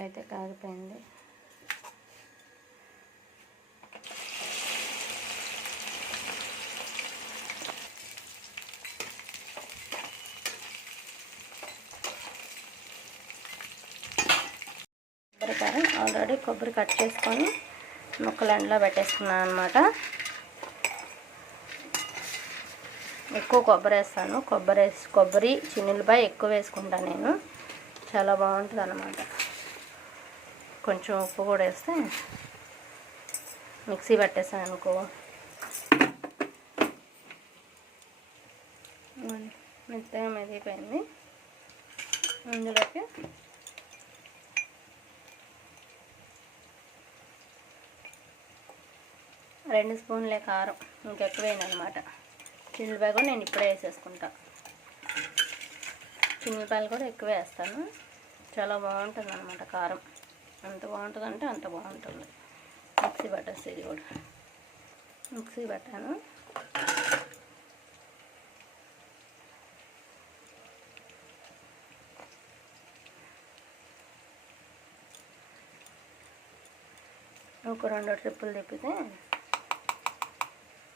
Oil అయితే కాగిపోయింది. కొబ్బరికాయ already కొబ్బరి కట్ చేసుకొని ముక్కలు ఎండలో పెట్టేసుకున్నాను అనమాట. ఎక్కువ కొబ్బరి వేస్తాను. కొబ్బరి చిన్నులపాయ ఎక్కువ వేసుకుంటాను నేను. చాలా బాగుంటుంది అన్నమాట. కొంచెం ఉప్పు కూడా వేస్తే మిక్సీ పట్టేసాను అనుకో, మెత్తగా మెదిగిపోయింది. ఇందులోకి రెండు స్పూన్లే కారం, ఇంకెక్కువేను అనమాట. చిన్నులపాయ కూడా నేను ఇప్పుడే వేసేసుకుంటా. చిన్నులపాయలు కూడా ఎక్కువ వేస్తాను. చాలా బాగుంటుంది అనమాట కారం. ఎంత బాగుంటుంది అంటే అంత బాగుంటుంది. మిక్సీ పట్టేస్తే ఇది కూడా మిక్సీ పట్టాను. ఒక 2 ట్రిప్పులు తిప్పితే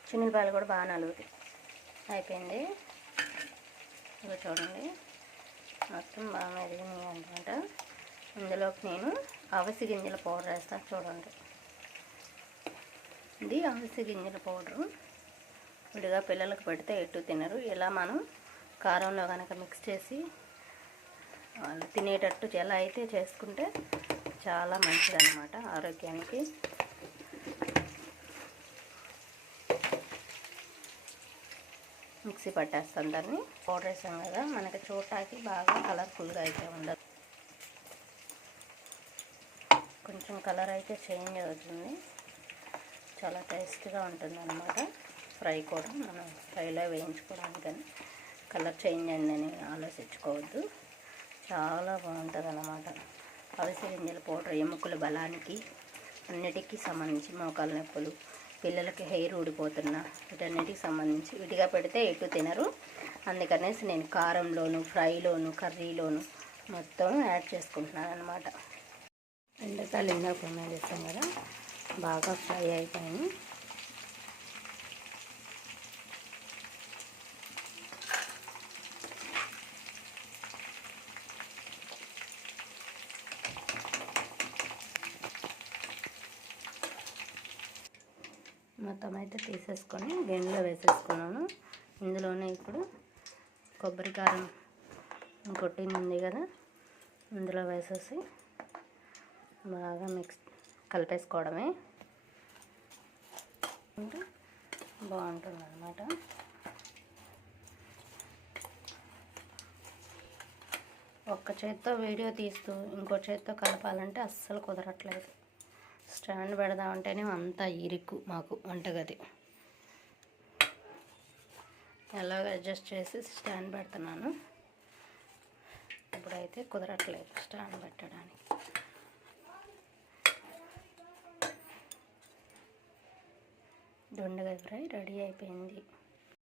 చిన్నులపాయలు కూడా బాగా నలుగుతాయి. అయిపోయింది. ఇక చూడండి మొత్తం బాగా మెదిగినాయి అనమాట. ఇందులోకి నేను అవిసె గింజల పౌడర్ వేస్తాను. చూడండి, ఇది అవిసె గింజల పౌడరు. విడిగా పిల్లలకు పెడితే ఎటు తినరు. ఇలా మనం కారంలో కనుక మిక్స్ చేసి వాళ్ళు తినేటట్టు ఎలా అయితే చేసుకుంటే చాలా మంచిది అన్నమాట ఆరోగ్యానికి. మిక్సీ పట్టేస్తాం దాన్ని. పౌడర్ వేసాం కదా, మనకి చూడటానికి బాగా కలర్ఫుల్గా అయితే ఉండదు. కొంచెం కలర్ అయితే చేంజ్ అవుతుంది. చాలా టేస్ట్గా ఉంటుంది అన్నమాట. ఫ్రై కూడా మనం ఫ్రైలో వేయించుకోవడానికని కలర్ చేంజ్ అయిందని ఆలోచించుకోవద్దు. చాలా బాగుంటుంది అన్నమాట. అవిసె గింజల పౌడర్ ఎముకల బలానికి అన్నిటికీ సంబంధించి, మోకాల నొప్పులు, పిల్లలకి హెయిర్ ఊడిపోతున్నా వీటన్నిటికి సంబంధించి విడిగా పెడితే ఎటు తినరు. అందుకనేసి నేను కారంలోను, ఫ్రైలోను, కర్రీలోను మొత్తం యాడ్ చేసుకుంటున్నాను అనమాట. ఎండకాయలు ఇందాక చేస్తాం కదా, బాగా ఫ్రై అయిపోయాయి. మొత్తం అయితే తీసేసుకొని గిన్నెలో వేసేసుకున్నాను. ఇందులోనే ఇప్పుడు కొబ్బరి కారం కొట్టింది ఉంది కదా, ఇందులో వేసేసి బాగా కలిపేసుకోవడమే. బాగుంటుంది అన్నమాట. ఒక్క చేత్తో వీడియో తీస్తూ ఇంకో చేత్తో కలపాలంటే అస్సలు కుదరట్లేదు. స్టాండ్ పెడదామంటేనే అంతా ఇరుకు మాకు వంటగది. ఎలాగ అడ్జస్ట్ చేసి స్టాండ్ పెడుతున్నాను. ఇప్పుడైతే కుదరట్లేదు స్టాండ్ పెట్టడానికి. దొండకాయ ఫ్రై రెడీ అయిపోయింది.